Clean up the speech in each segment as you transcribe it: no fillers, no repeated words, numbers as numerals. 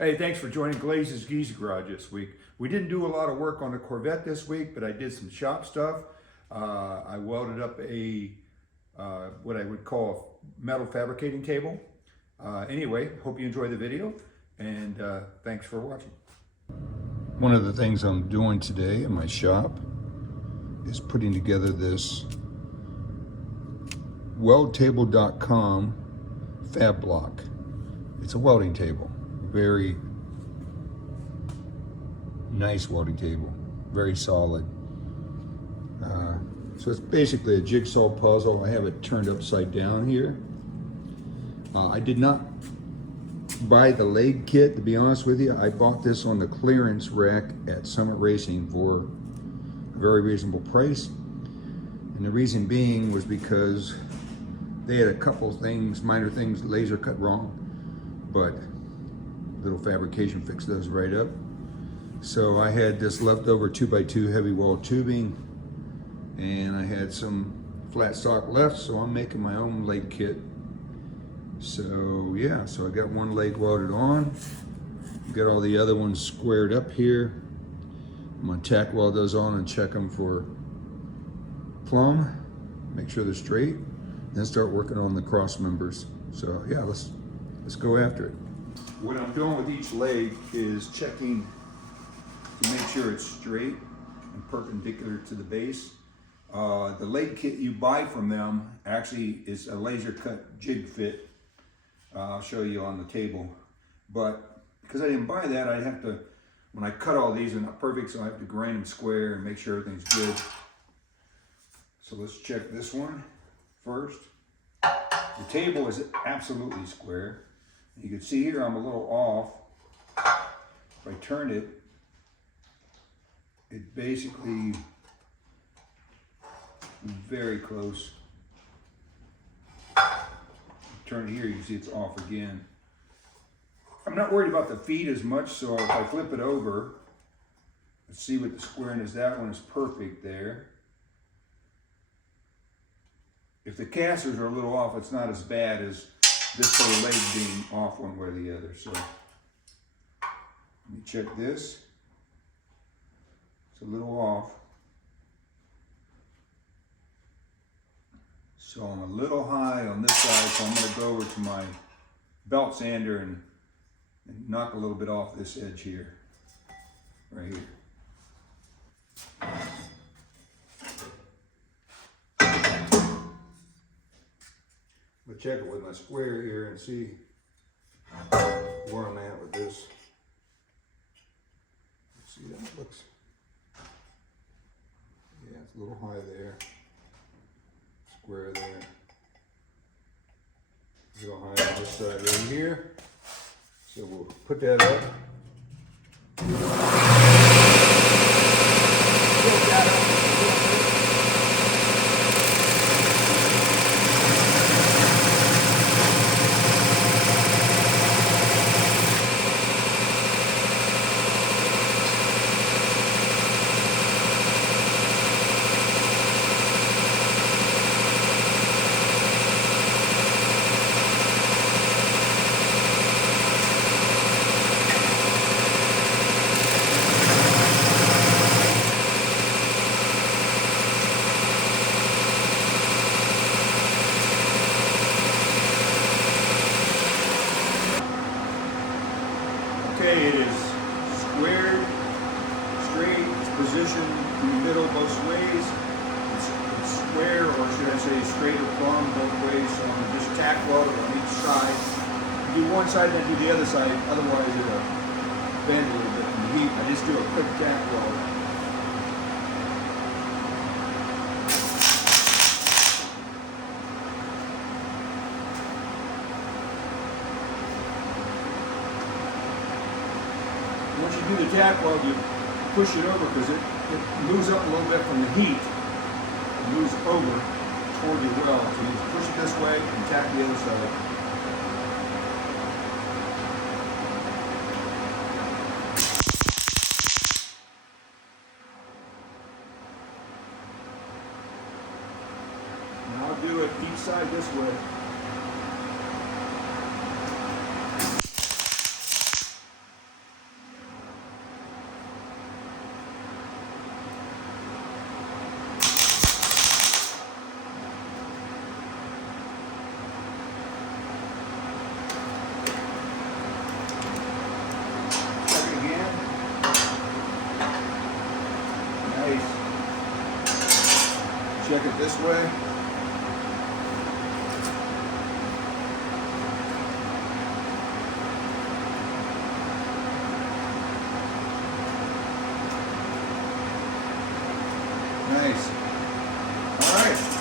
Hey, thanks for joining Glaze's Geese Garage this week. We didn't do a lot of work on the Corvette this week, but I did some shop stuff. I welded up a what I would call a metal fabricating table. Anyway, hope you enjoy the video, and thanks for watching. One of the things I'm doing today in my shop is putting together this weldtable.com fab block. It's a welding table. Very nice welding table, very solid. So it's basically a jigsaw puzzle. I have it turned upside down here. I did not buy the leg kit, to be honest with you. I bought this on the clearance rack at Summit Racing for a very reasonable price. And the reason being was because they had a couple things, minor things, laser cut wrong, but little fabrication fixed those right up. So I had this leftover 2x2 heavy wall tubing, and I had some flat stock left, so I'm making my own leg kit. So yeah, so I got one leg welded on, got all the other ones squared up here. I'm gonna tack weld those on and check them for plumb, make sure they're straight, then start working on the cross members. So yeah, let's go after it. What I'm doing with each leg is checking to make sure it's straight and perpendicular to the base. The leg kit you buy from them actually is a laser cut jig fit. I'll show you on the table. But because I didn't buy that, I have to, when I cut all these, they're not perfect, so I have to grind them square and make sure everything's good. So let's check this one first. The table is absolutely square. You can see here I'm a little off. If I turn it, it basically very close. Turn it here, you can see it's off again. I'm not worried about the feet as much, so if I flip it over, let's see what the squareness, that one is perfect there. If the casters are a little off, it's not as bad as this whole leg being off one way or the other. So let me check this. It's a little off. So I'm a little high on this side, so I'm going to go over to my belt sander and knock a little bit off this edge here, right here. I'll check it with my square here and see where I'm at with this. Let's see, that looks, yeah, it's a little high there. Square there. A little high on this side right here. So we'll put that up. Okay, it is squared, straight, it's positioned in the middle both ways. It's square, or should I say straight or plumb both ways. So I'm going to just tack weld it on each side. Do one side, then do the other side, otherwise it'll bend a little bit from the heat. I just do a quick tack weld. Once you do the tack weld, you push it over because it moves up a little bit from the heat. It moves over toward your weld. So you just push it this way and tack the other side. And I'll do it each side this way. check it this way. Nice. All right.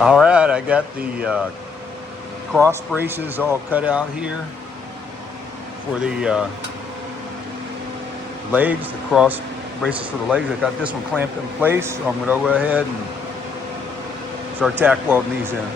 All right, I got the cross braces all cut out here for the legs, the cross braces for the legs. I got this one clamped in place, so I'm gonna go ahead and start tack welding these in.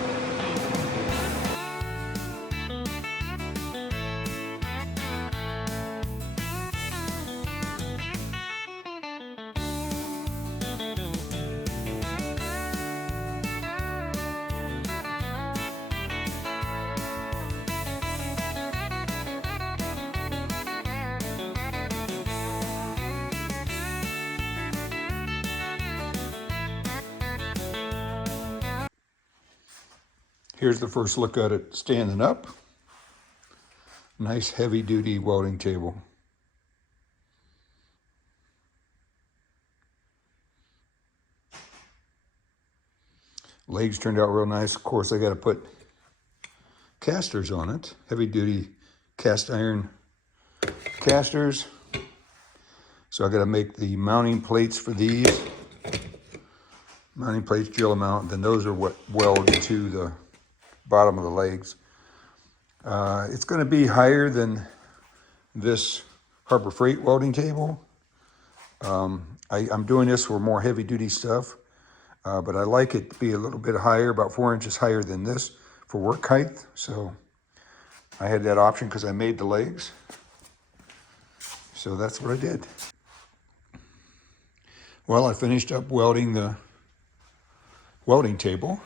Here's the first look at it standing up. Nice heavy duty welding table. Legs turned out real nice. Of course, I got to put casters on it. Heavy duty cast iron casters. So I got to make the mounting plates for these. Mounting plates, drill them out, then those are what weld to the bottom of the legs. It's going to be higher than this Harbor Freight welding table. I'm doing this for more heavy duty stuff, but I like it to be a little bit higher, about 4 inches higher than this for work height. So I had that option because I made the legs. So that's what I did. Well, I finished up welding the welding table.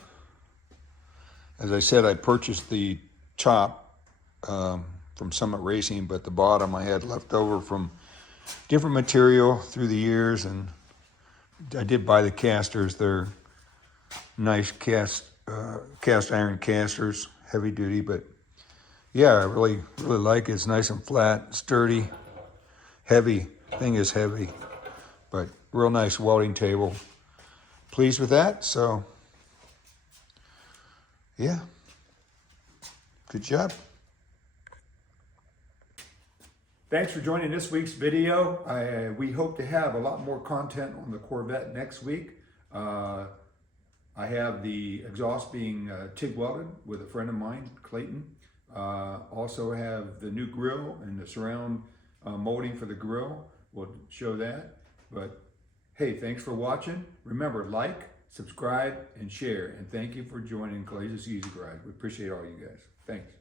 As I said, I purchased the top from Summit Racing, but the bottom I had left over from different material through the years, and I did buy the casters. They're nice cast iron casters, heavy duty, but yeah, I really like it. It's nice and flat, sturdy, heavy. Thing is heavy, but real nice welding table. Pleased with that, so yeah, good job. Thanks for joining this week's video. We hope to have a lot more content on the Corvette next week. I have the exhaust being TIG welded with a friend of mine, Clayton. Also have the new grill and the surround molding for the grill. We'll show that. But hey, thanks for watching. Remember, like, subscribe, and share. And thank you for joining Glaze's Easy Ride. We appreciate all you guys. Thanks.